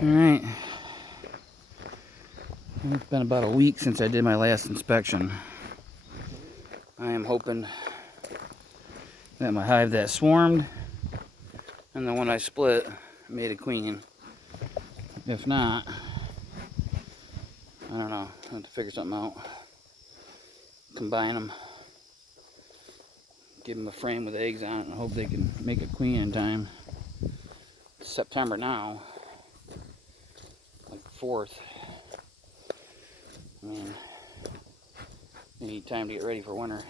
Alright. It's been about a week since I did my last inspection. I am hoping that my hive that swarmed and the one I split made a queen. If not, I don't know. I have to figure something out. Combine them. Give them a frame with eggs on it and hope they can make a queen in time. It's September now. Like 4th. I mean, you need time to get ready for winter.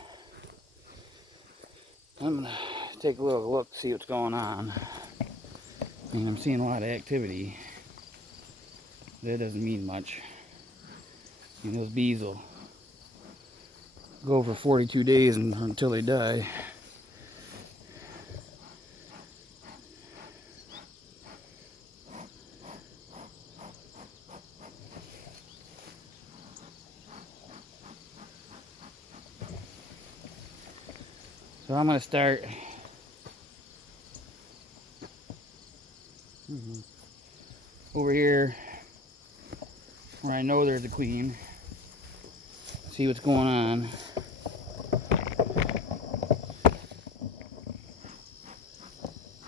I'm gonna take a little look, see what's going on. I mean, I'm seeing a lot of activity. That doesn't mean much. I mean, those bees will go for 42 days until they die. So I'm gonna start over here where I know there's a queen. See what's going on.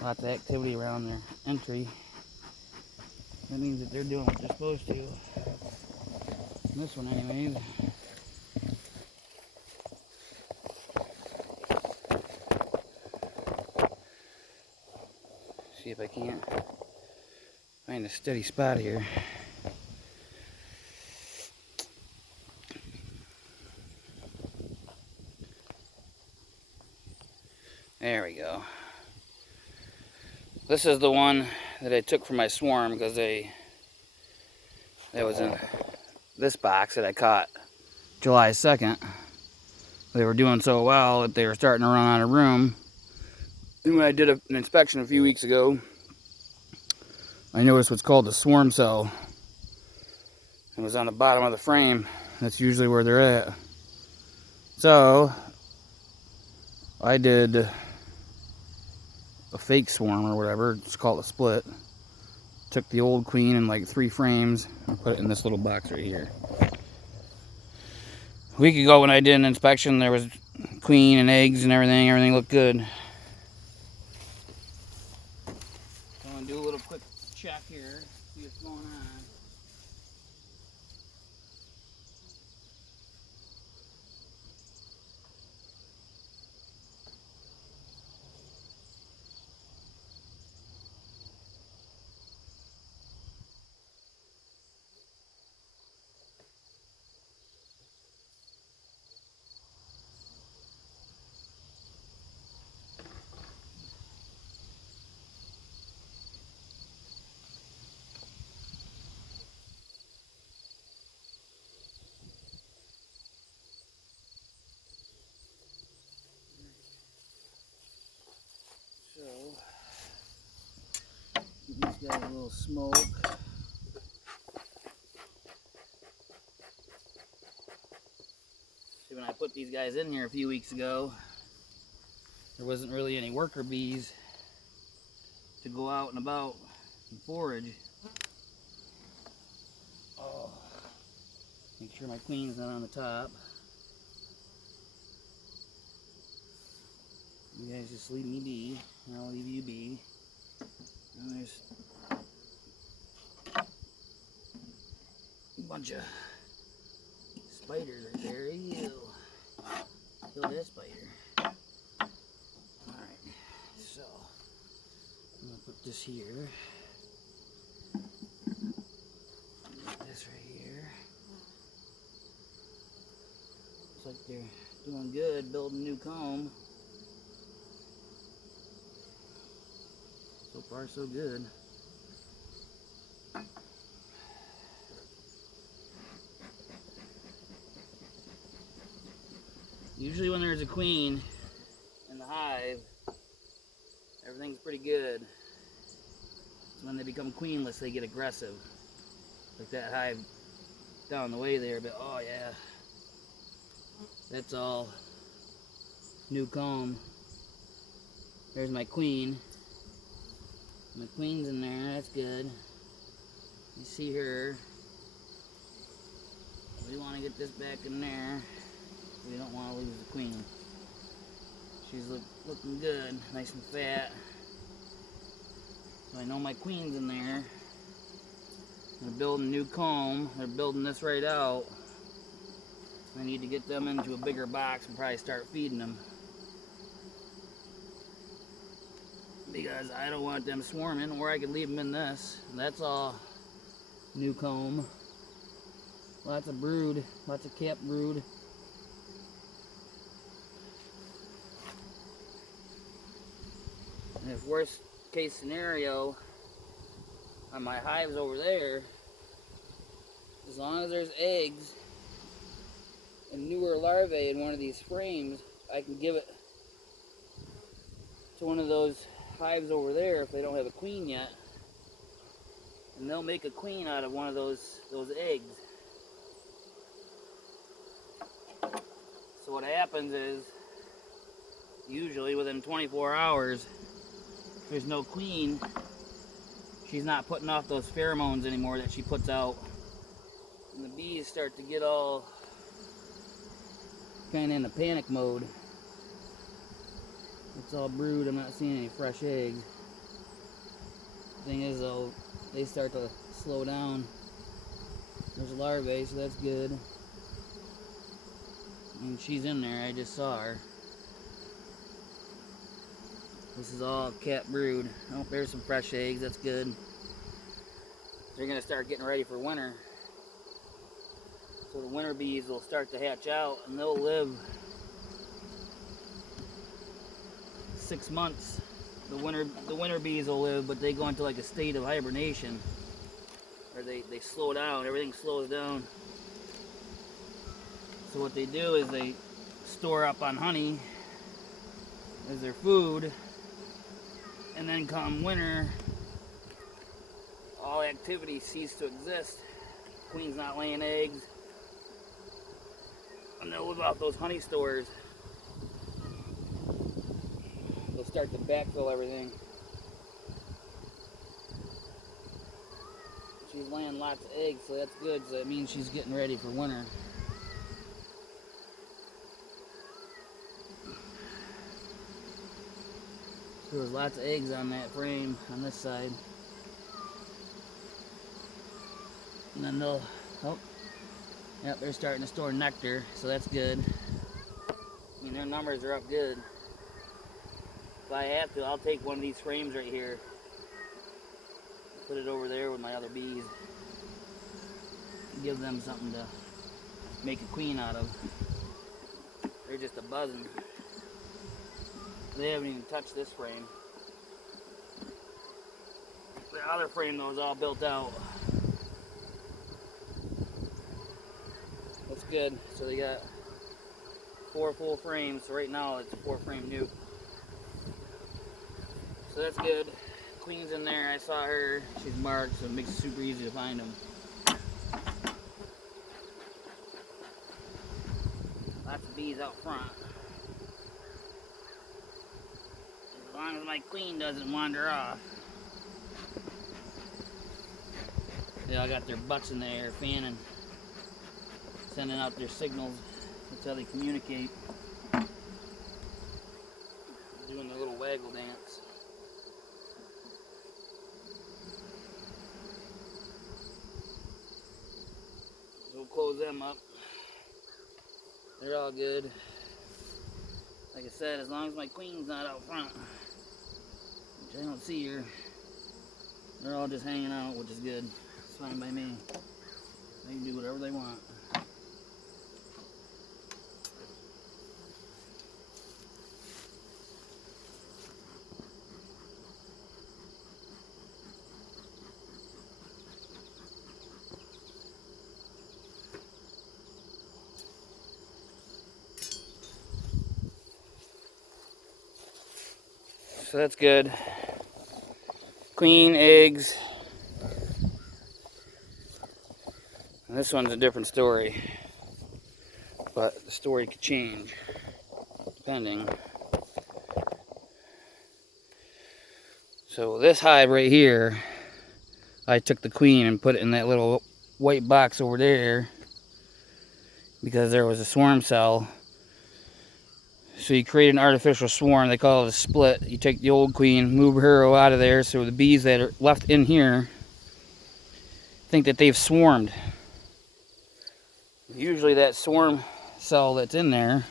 Lots of activity around their entry. That means that they're doing what they're supposed to. This one anyways. See if I can't find a steady spot here. There we go. This is the one that I took from my swarm because that was in this box that I caught July 2nd. They were doing so well that they were starting to run out of room. And when I did an inspection a few weeks ago, I noticed what's called the swarm cell. It was on the bottom of the frame. That's usually where they're at. So I did a fake swarm or whatever. It's called a split. Took the old queen in like 3 frames and put it in this little box right here. A week ago when I did an inspection, there was queen and eggs and everything. Everything looked good. So I'm gonna do a little quick check here, see what's going on. So, give these guys a little smoke. See, when I put these guys in here a few weeks ago, there wasn't really any worker bees to go out and about and forage. Oh, make sure my queen's not on the top. You guys just leave me be, and I'll leave you be. And there's a bunch of spiders right there. Ew. Kill that spider. Alright, so I'm going to put this here. Put this right here. Looks like they're doing good, building a new comb. So far, so good. Usually when there's a queen in the hive, everything's pretty good. So when they become queenless, they get aggressive. Like that hive down the way there, but oh yeah. That's all new comb. There's my queen. My queen's in there, that's good. You see her. We want to get this back in there. We don't want to lose the queen. She's looking good, nice and fat. So I know my queen's in there. They're building a new comb. They're building this right out. I need to get them into a bigger box and probably start feeding them. Because I don't want them swarming, or I could leave them in this. That's all new comb. Lots of brood, lots of capped brood. And if worst case scenario on my hives over there, as long as there's eggs and newer larvae in one of these frames, I can give it to one of those hives over there if they don't have a queen yet, and they'll make a queen out of one of those eggs. So what happens is, usually within 24 hours, if there's no queen, she's not putting off those pheromones anymore that she puts out, and the bees start to get all kind of in a panic mode. It's all brood. I'm not seeing any fresh eggs. The thing is though, they start to slow down. There's larvae, so that's good. And she's in there, I just saw her. This is all capped brood. Oh, there's some fresh eggs, that's good. They're gonna start getting ready for winter. So the winter bees will start to hatch out, and they'll live 6 months. The winter bees will live, but they go into like a state of hibernation, or they slow down. Everything slows down. So what they do is they store up on honey as their food, and then come winter, all activity ceases to exist. Queen's not laying eggs, and they'll live off those honey stores. They'll start to backfill everything. She's laying lots of eggs, so that's good. So that means she's getting ready for winter. So there's lots of eggs on that frame on this side. And then they'll, oh, yep, they're starting to store nectar, so that's good. I mean, their numbers are up good. If I have to, I'll take one of these frames right here, put it over there with my other bees, give them something to make a queen out of. They're just a buzzing. They haven't even touched this frame. The other frame though is all built out. That's good. So they got 4 full frames. So right now it's a 4-frame nuke. So that's good. Queen's in there. I saw her. She's marked, so it makes it super easy to find them. Lots of bees out front. As long as my queen doesn't wander off. They all got their butts in the air fanning, sending out their signals. That's how they communicate. Doing their little waggle dance. We'll close them up. They're all good. Like I said, as long as my queen's not out front, which I don't see her, they're all just hanging out, which is good. It's fine by me. They can do whatever they want. So that's good. Queen, eggs. And this one's a different story, but the story could change depending. So this hive right here, I took the queen and put it in that little white box over there because there was a swarm cell. So you create an artificial swarm. They call it a split. You take the old queen, move her out of there, so the bees that are left in here think that they've swarmed. Usually that swarm cell that's in there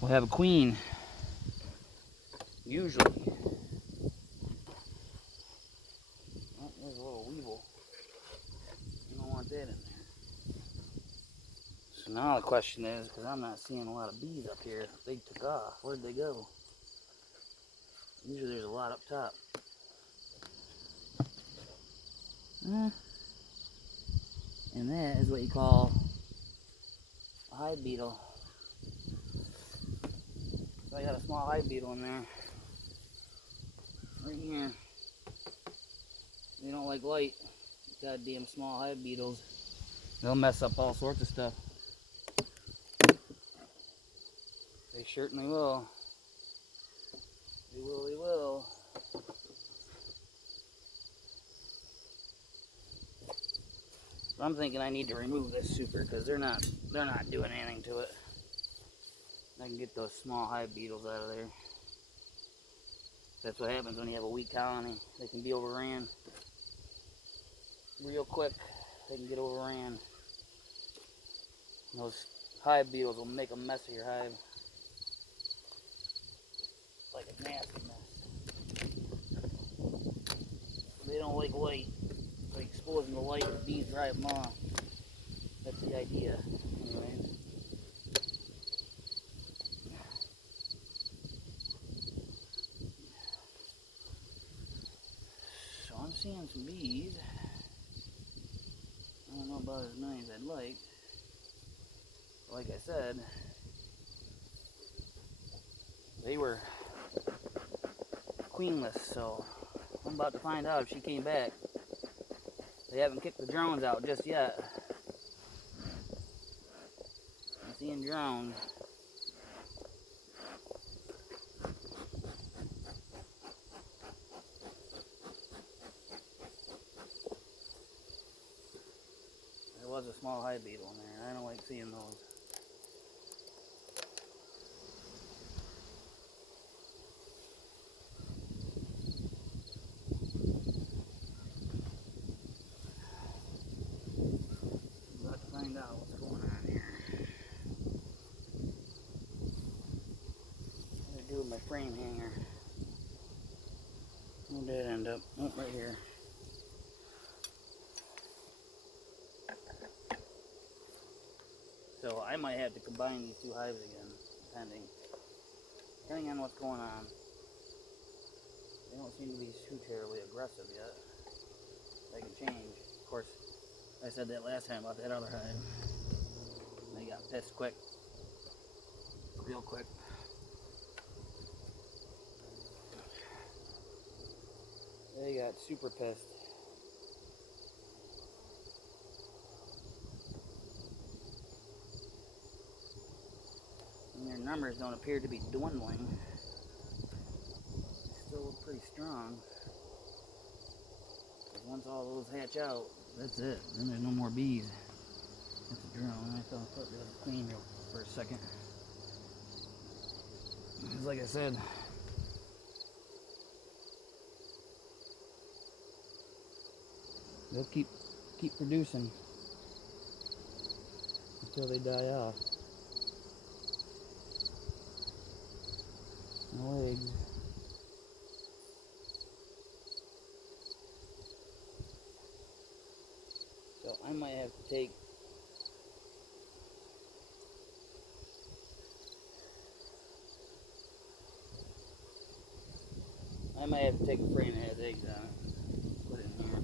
will have a queen. Usually. Oh, there's a little weevil. You don't want that in there. So now the question is, because I'm not seeing a lot of bees up here, they took off. Where'd they go? Usually there's a lot up top. And that is what you call a hive beetle. So I got a small hive beetle in there. Right here. They don't like light. Goddamn small hive beetles. They'll mess up all sorts of stuff. They certainly will. They will, they will. I'm thinking I need to remove this super because they're not doing anything to it. I can get those small hive beetles out of there. That's what happens when you have a weak colony. They can be overran real quick. They can get overran. And those hive beetles will make a mess of your hive. Like a nasty mess. They don't like light. By exposing the light, the bees drive them off. That's the idea. Anyways. So I'm seeing some bees. I don't know about as many as I'd like. But like I said, they were queenless, so I'm about to find out if she came back. They haven't kicked the drones out just yet. I'm seeing drones. There was a small hive beetle in there. I don't like seeing those. I'm about to find out what's going on here. What did I do with my frame hanger? Where did it end up? Oh, right here. So I might have to combine these two hives again, depending on what's going on. They don't seem to be too terribly aggressive yet. They can change. Of course, I said that last time about that other hive. They got pissed quick. Real quick. They got super pissed. And their numbers don't appear to be dwindling. They still look pretty strong. Because once all those hatch out, that's it. Then there's no more bees. That's a drone. I thought there was a queen here for a second. Because like I said, they'll keep producing until they die off. No eggs. So I might have to take a frame that has eggs on it. Put it in here.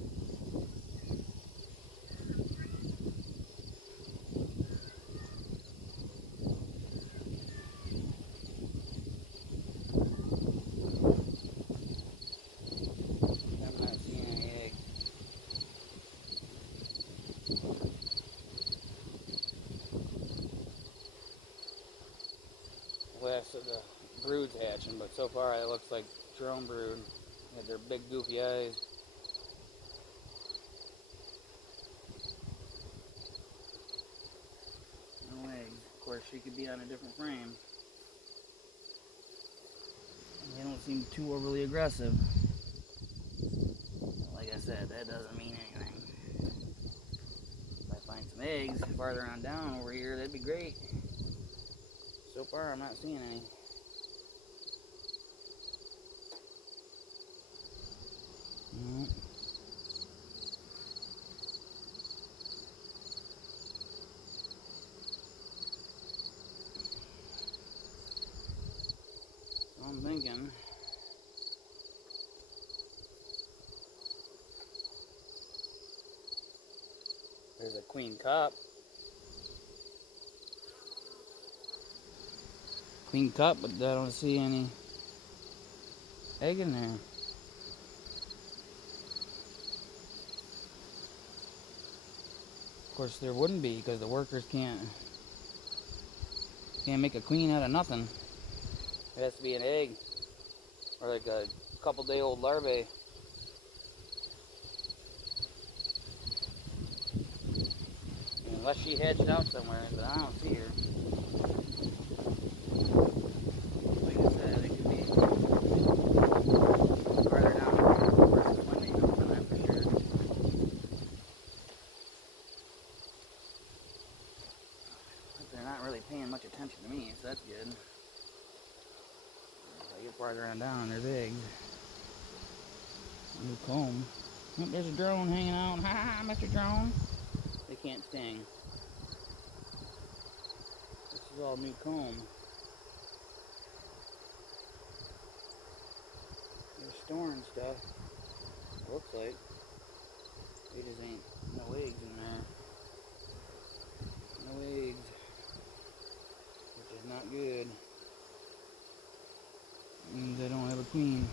I'm not seeing any eggs. Last of the brood's hatching, but so far it looks like drone brood. They have their big goofy eyes. she could be on a different frame. They don't seem too overly aggressive. Like I said, that doesn't mean anything. If I find some eggs farther on down over here, that'd be great. So far, I'm not seeing any. I'm thinking there's a queen cup. Queen cup, but I don't see any egg in there. Of course, there wouldn't be because the workers can't make a queen out of nothing. It has to be an egg or like a couple-day-old larvae. Unless she hatched out somewhere, but I don't see her. Like I said, it could be farther down versus when they open that for sure. But they're not really paying much attention to me, so that's good. If I get farther on down, there's eggs. New comb. Oh, there's a drone hanging out. Ha ha, Mr. Drone. They can't sting. This is all new comb. They're storing stuff. Looks like. There just ain't no eggs in there. No eggs. Which is not good. Means they don't have a queen.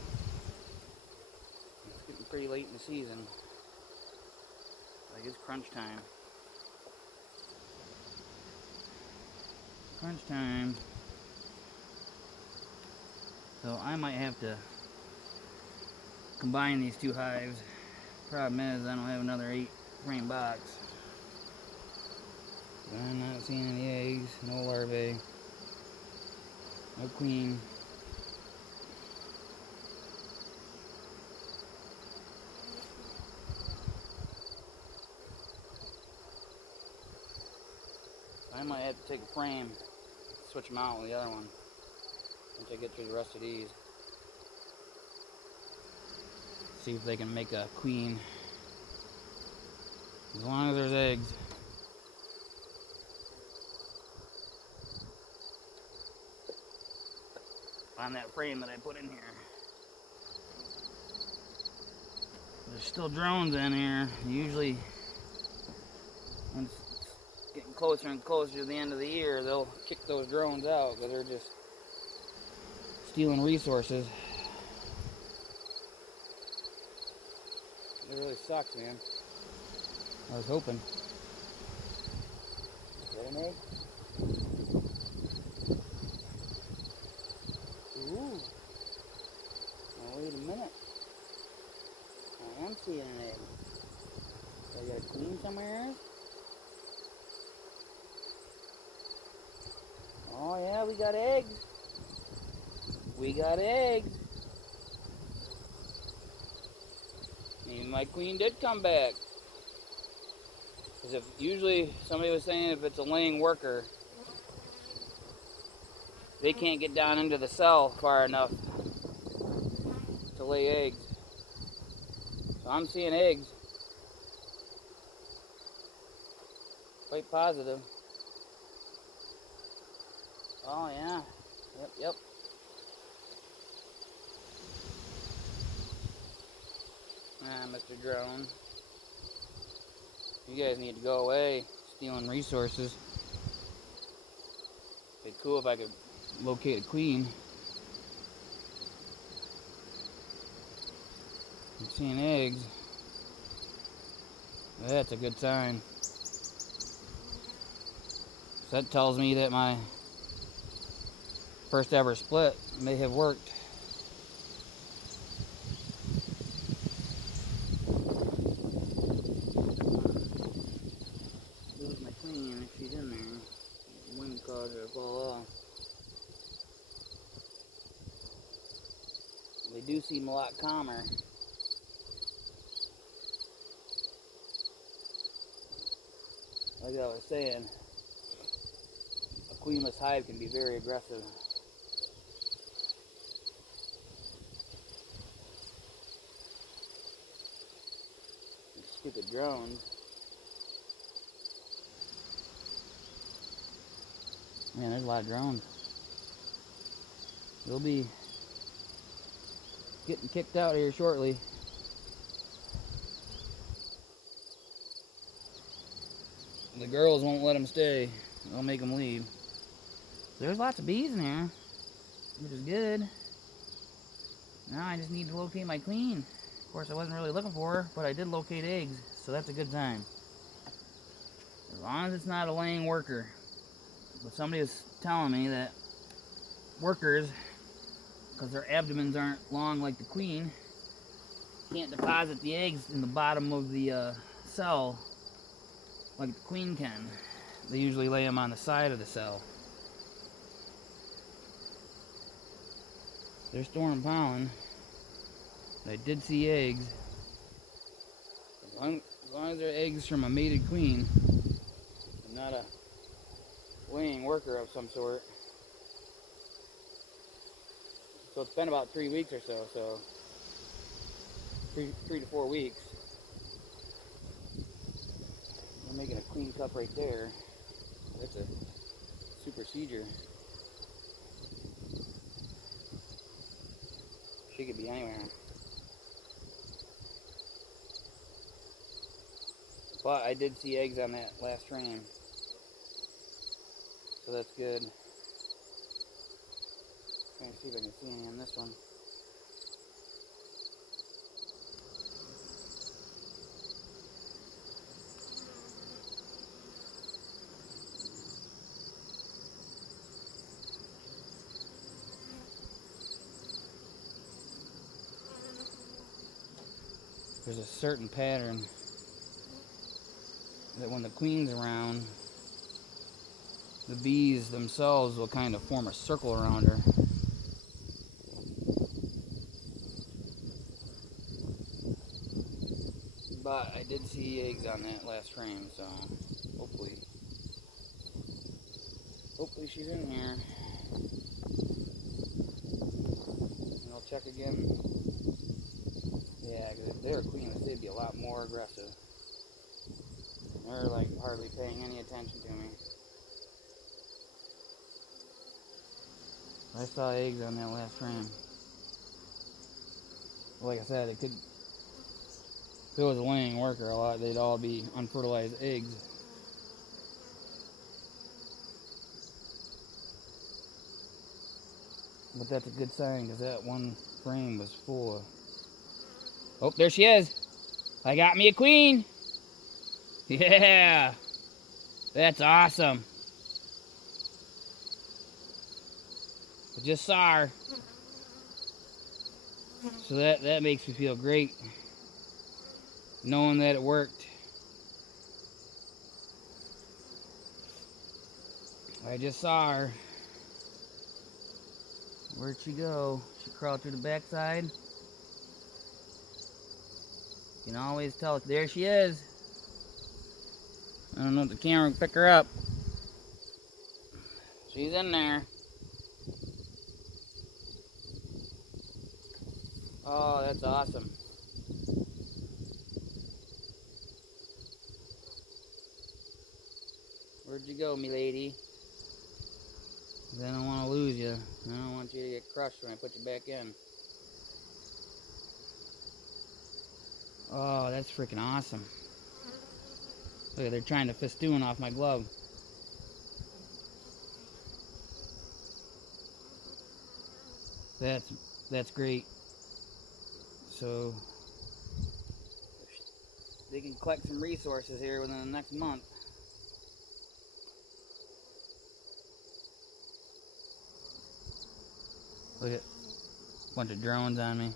It's getting pretty late in the season. Like it's crunch time. Crunch time. So I might have to combine these two hives. Problem is I don't have another 8-frame box. I'm not seeing any eggs, no larvae, no queen. I might have to take a frame, switch them out with the other one once I get through the rest of these. See if they can make a queen. As long as there's eggs. On that frame that I put in here. There's still drones in here. Usually, when it's getting closer and closer to the end of the year, they'll kick those drones out because they're just stealing resources. It really sucks, man. I was hoping. Is that an egg? Ooh. Now wait a minute. I am seeing an egg. I got a queen somewhere? Oh yeah, we got eggs. We got eggs. Maybe my queen did come back. Because if usually somebody was saying if it's a laying worker, they can't get down into the cell far enough to lay eggs. So I'm seeing eggs. Quite positive. Oh yeah. Yep. Ah, Mr. Drone. You guys need to go away, stealing resources. It'd be cool if I could locate a queen. I'm seeing eggs. That's a good sign. So that tells me that my first ever split may have worked. Lose my queen if she's in there. Wind caused her to do seem a lot calmer. Like I was saying, a queenless hive can be very aggressive. Stupid drones. Man, there's a lot of drones. They'll be getting kicked out here shortly. The girls won't let them stay. They'll make them leave. There's lots of bees in here, which is good. Now I just need to locate my queen. Of course, I wasn't really looking for her, but I did locate eggs, so that's a good time. As long as it's not a laying worker. But somebody was telling me that workers, because their abdomens aren't long like the queen, can't deposit the eggs in the bottom of the cell like the queen can. They usually lay them on the side of the cell. They're storing pollen. I did see eggs. As long as they're eggs from a mated queen, and not a laying worker of some sort. So it's been about 3 weeks or so, three to 4 weeks. I'm making a queen cup right there. That's a super seizure. She could be anywhere. But I did see eggs on that last frame, so that's good. Trying to see if I can see any on this one. There's a certain pattern that when the queen's around, the bees themselves will kind of form a circle around her. But I did see eggs on that last frame, so hopefully she's in here. And I'll check again. Yeah, because if they were queenless, they'd be a lot more aggressive. They're like hardly paying any attention to me. I saw eggs on that last frame. Like I said, it could, if it was a laying worker, they'd all be unfertilized eggs. But that's a good sign, because that one frame was full of... Oh, there she is! I got me a queen! Yeah! That's awesome! I just saw her. So that makes me feel great, knowing that it worked. I just saw her. Where'd she go? She crawled through the backside. You can always tell. There she is. I don't know if the camera can pick her up. She's in there. Oh, that's awesome. Where'd you go, me lady? I don't want to lose you. I don't want you to get crushed when I put you back in. Oh, that's freaking awesome. Look, they're trying to festoon off my glove. That's great. So they can collect some resources here within the next month. Look at a bunch of drones on me.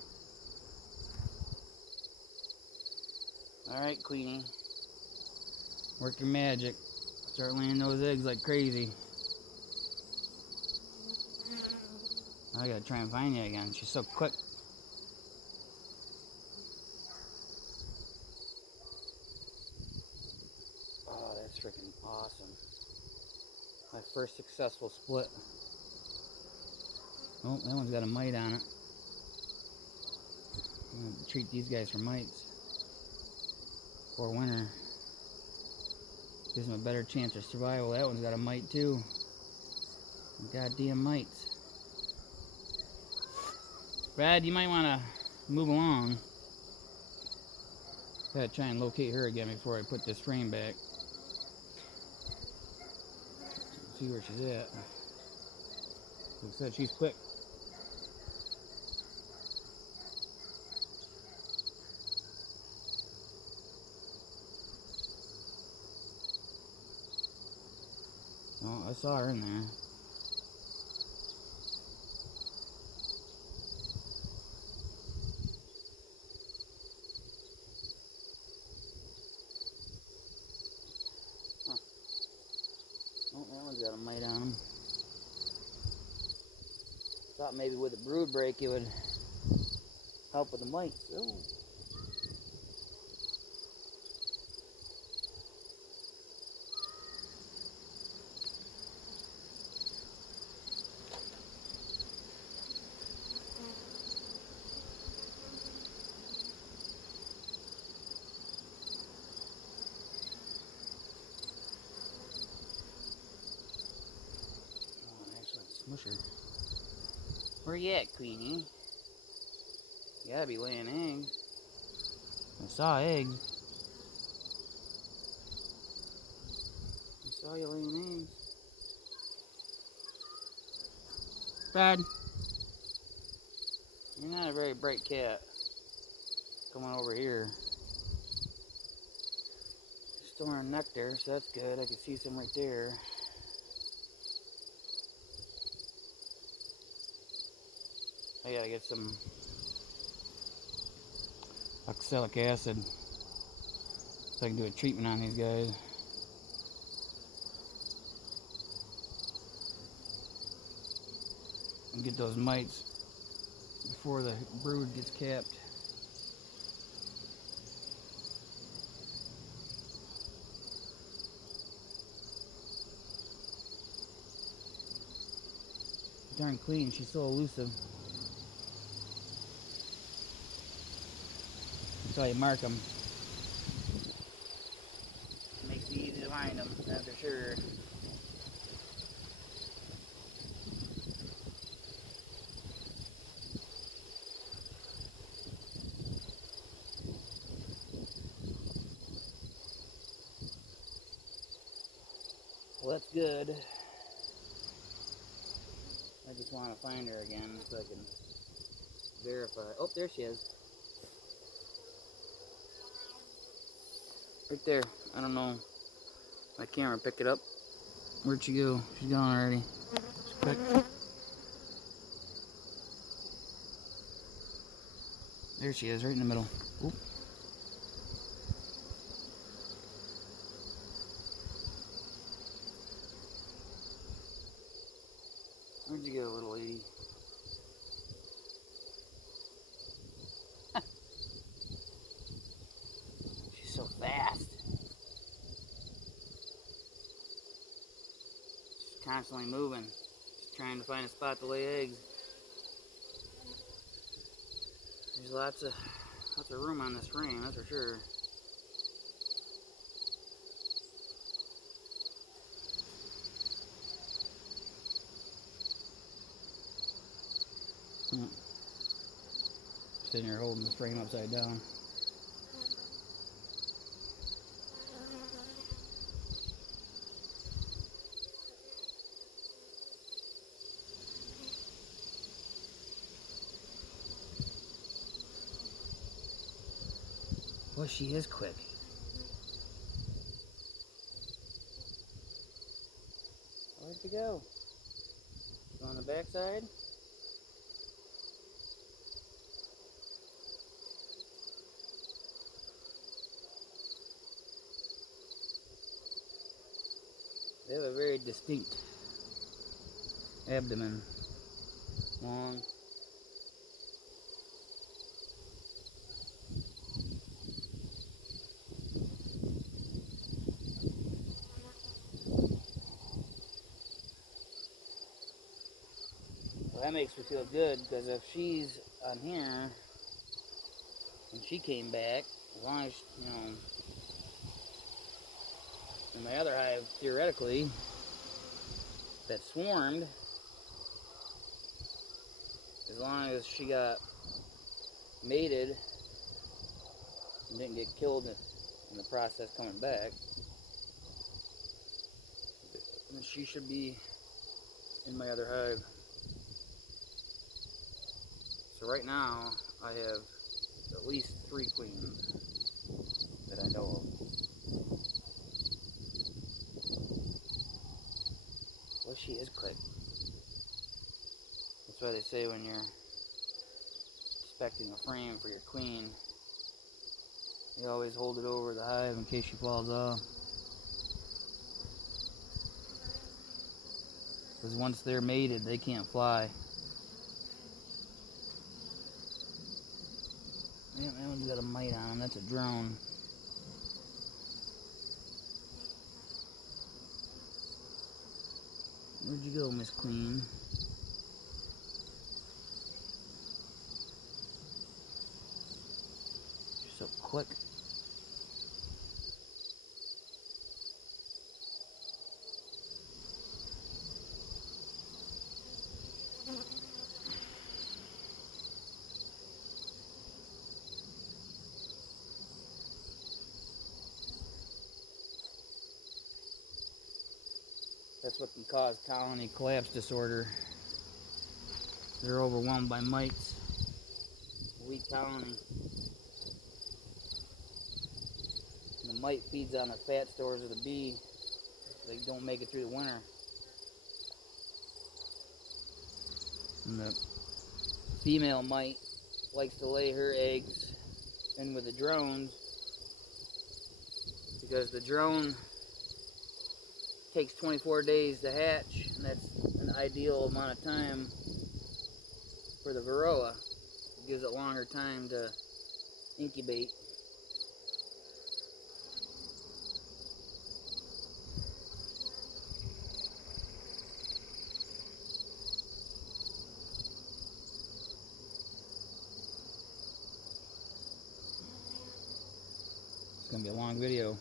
Alright, Queenie. Work your magic. Start laying those eggs like crazy. I gotta try and find you again. She's so quick. freaking awesome. My first successful split. Oh, that one's got a mite on it. I'm gonna treat these guys for mites for winter. Gives them a better chance of survival. That one's got a mite too. Goddamn mites. Brad, you might want to move along. Gotta try and locate her again before I put this frame back. See where she's at. Like I said, she's quick. Oh, I saw her in there. Huh. Oh, that one's got a mite on him. Thought maybe with a brood break it would help with the mites. Oh. Oh, an excellent smusher. Where you at, Queenie? You gotta be laying eggs. I saw eggs. I saw you laying eggs. Brad, you're not a very bright cat. Coming over here. Storing nectar, so that's good. I can see some right there. I gotta get some oxalic acid so I can do a treatment on these guys. And get those mites before the brood gets capped. Darn clean, she's so elusive. That's how you mark them. Makes it easy to find them, that's for sure. Well, that's good. I just want to find her again so I can verify. Oh, there she is. Right there. I don't know. My camera picked it up. Where'd she go? She's gone already. She's quick. There she is, right in the middle. Oop. Where'd you go, little lady? She's so fast. She's constantly moving. She's trying to find a spot to lay eggs. There's lots of room on this frame, that's for sure. Sitting here holding this frame upside down. Well, she is quick. Where'd you go? Go on the backside? They have a very distinct abdomen. Long. makes me feel good, because if she's on here and she came back, as long as, you know, in my other hive, theoretically, that swarmed, as long as she got mated and didn't get killed in the process coming back, then she should be in my other hive. So right now, I have at least 3 queens that I know of. Well, she is quick. That's why they say when you're inspecting a frame for your queen, you always hold it over the hive in case she falls off. Because once they're mated, they can't fly. Yeah, that one's got a mite on him. That's a drone. Where'd you go, Miss Queen? You're so quick. That's what can cause colony collapse disorder. They're overwhelmed by mites. Weak colony. And the mite feeds on the fat stores of the bee. They don't make it through the winter. And the female mite likes to lay her eggs in with the drones, because the drone takes 24 days to hatch, and that's an ideal amount of time for the varroa. It gives it longer time to incubate. It's going to be a long video.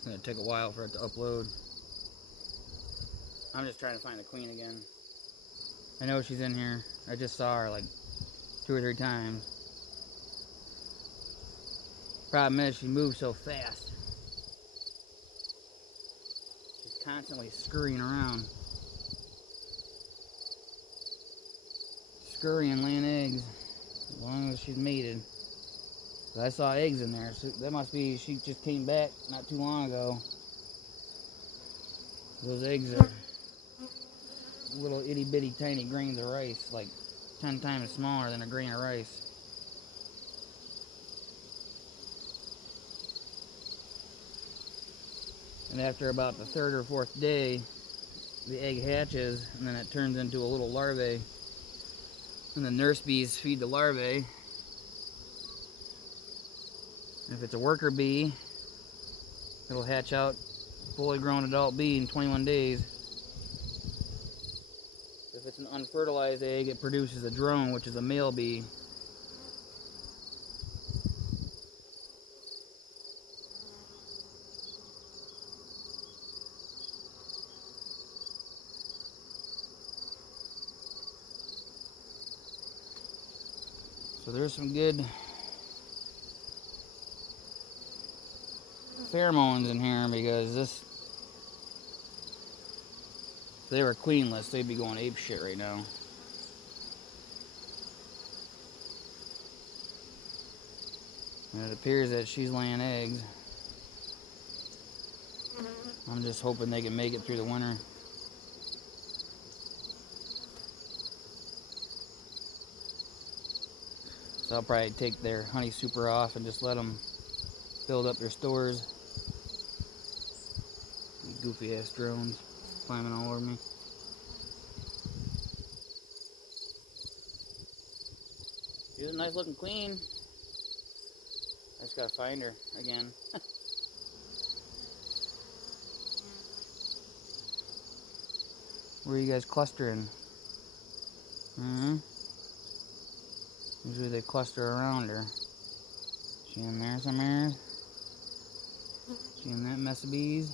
It's going to take a while for it to upload. I'm just trying to find the queen again. I know she's in here. I just saw her like 2 or 3 times. Problem is, she moves so fast. She's constantly scurrying around. Scurrying, laying eggs. As long as she's mated. But I saw eggs in there, so that must be she just came back not too long ago. Those eggs are little itty bitty tiny grains of rice, like 10 times smaller than a grain of rice. And after about the 3rd or 4th day, the egg hatches, and then it turns into a little larvae. And the nurse bees feed the larvae. And if it's a worker bee, it'll hatch out a fully grown adult bee in 21 days. If it's an unfertilized egg, it produces a drone, which is a male bee. So there's some good pheromones in here, because this, if they were queenless, they'd be going ape shit right now. And it appears that she's laying eggs. I'm just hoping they can make it through the winter. So I'll probably take their honey super off and just let them build up their stores. Goofy ass drones climbing all over me. She's a nice looking queen. I just gotta find her again. Where are you guys clustering? Usually they cluster around her. She in there somewhere? She in that mess of bees?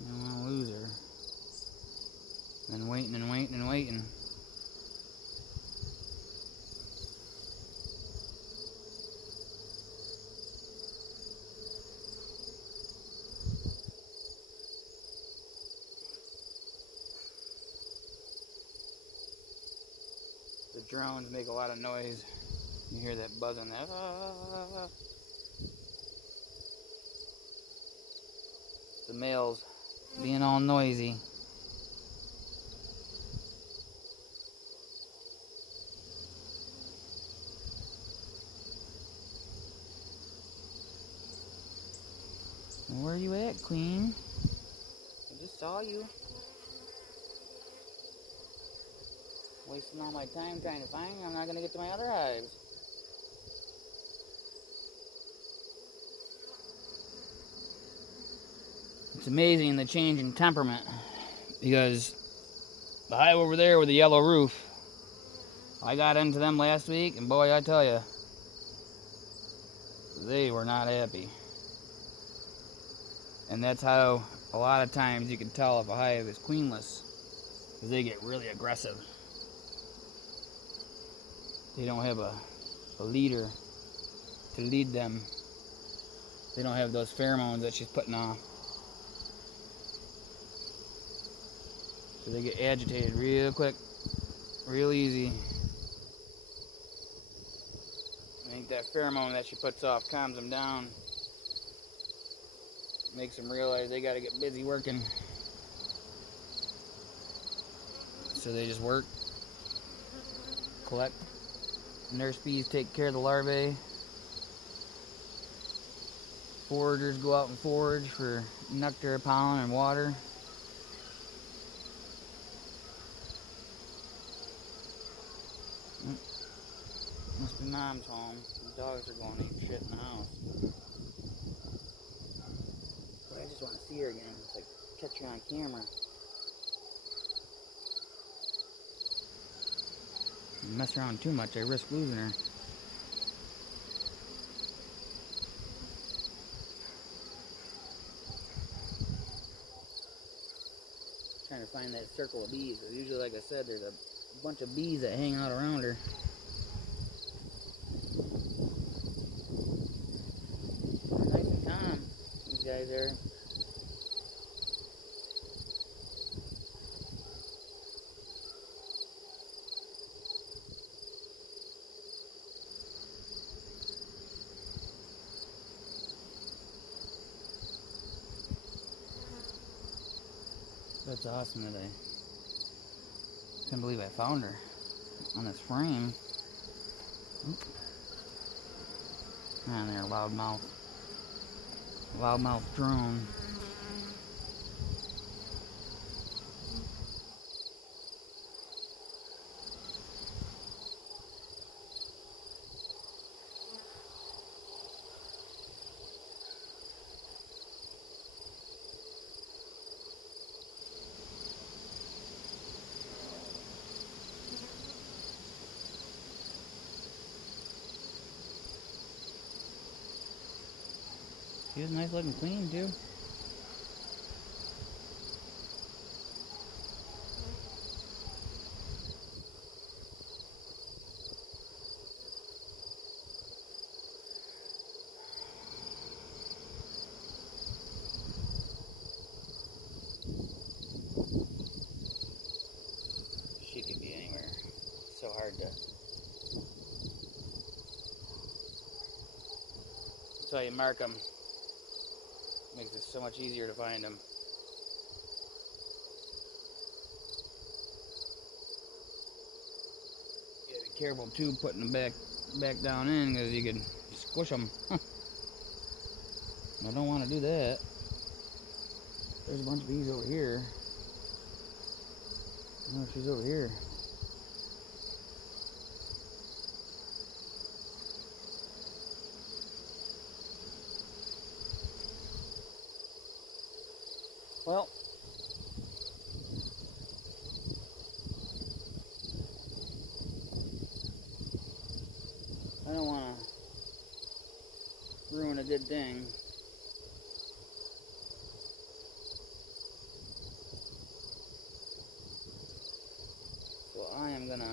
You don't want to lose her. Been waiting and waiting and waiting. The drones make a lot of noise. You hear that buzzing. The males being all noisy. Where are you at, Queen? I just saw you. Wasting all my time trying to find you. I'm not going to get to my other hives. It's amazing the change in temperament, because the hive over there with the yellow roof, I got into them last week, and boy, I tell you, they were not happy. And that's how a lot of times you can tell if a hive is queenless, because they get really aggressive. They don't have a leader to lead them. They don't have those pheromones that she's putting off. So they get agitated real quick, real easy. I think that pheromone that she puts off calms them down, makes them realize they got to get busy working. So they just work, collect, nurse bees take care of the larvae, foragers go out and forage for nectar, pollen, and water. Must be Mom's home. The dogs are going to eat shit in the house. But I just want to see her again. It's like catch her on camera. If I mess around too much, I risk losing her. Trying to find that circle of bees. But usually, like I said, there's a bunch of bees that hang out around her. Nice and calm, these guys are. That's awesome that I couldn't believe I found her on this frame. Man, they're a loudmouth drone. She was nice looking queen too. She could be anywhere. It's so hard to. That's how you mark them. Makes it so much easier to find them. You gotta be careful too putting them back down in, because you could squish them. I don't want to do that. There's a bunch of bees over here. I don't know if she's over here. Well, I don't want to ruin a good thing. So I am gonna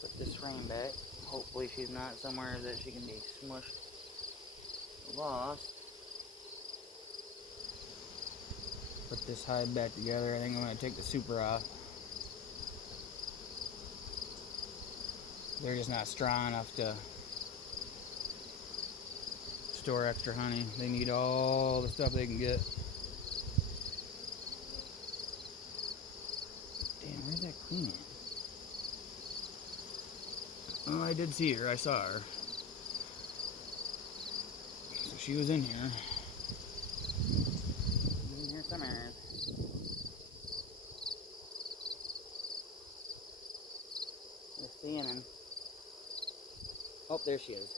put this frame back. Hopefully she's not somewhere that she can be smushed or lost. Put this hide back together. I think I'm gonna take the super off. They're just not strong enough to store extra honey. They need all the stuff they can get. Damn, where's that queen at? Oh, I did see her. I saw her. So she was in here. In here somewhere. We're standing. Oh, there she is.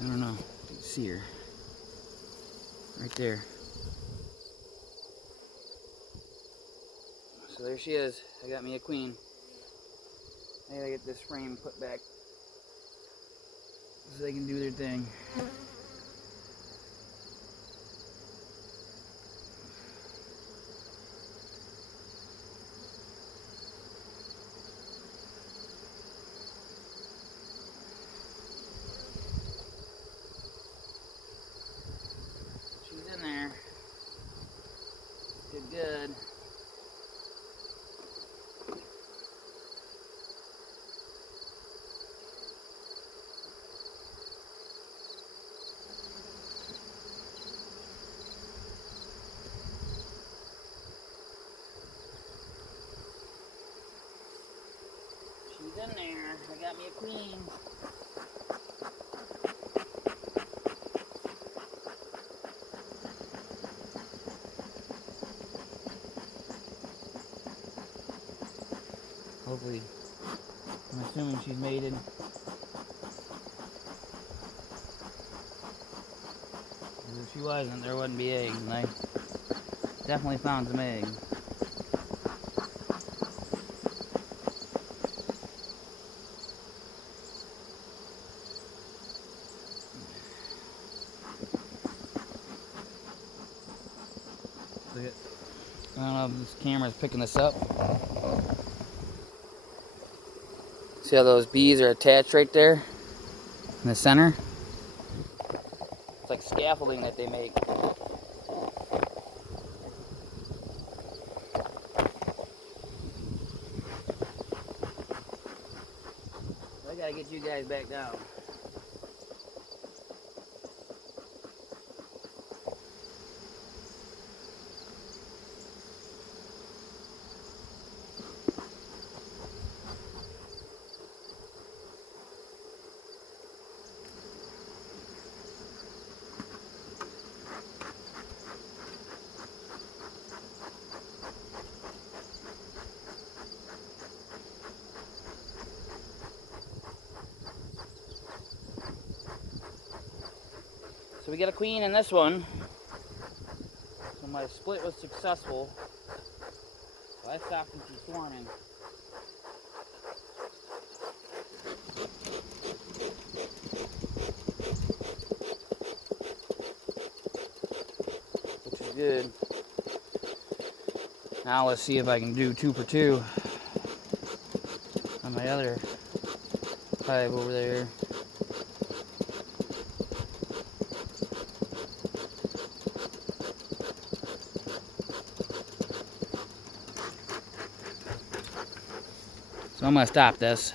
I don't know. I can see her. Right there. So there she is. I got me a queen. I gotta get this frame put back so they can do their thing. She's in there. Did good. She's in there. I got me a queen. Hopefully, I'm assuming she's mated. If she wasn't, there wouldn't be eggs, and I definitely found some eggs. I don't know if this camera's picking this up. See how those bees are attached right there in the center? It's like scaffolding that they make. I gotta get you guys back down. So we got a queen in this one. So my split was successful. So I stopped them from swarming. Which is good. Now let's see if I can do 2 for 2 on my other hive over there. So I'm going to stop this.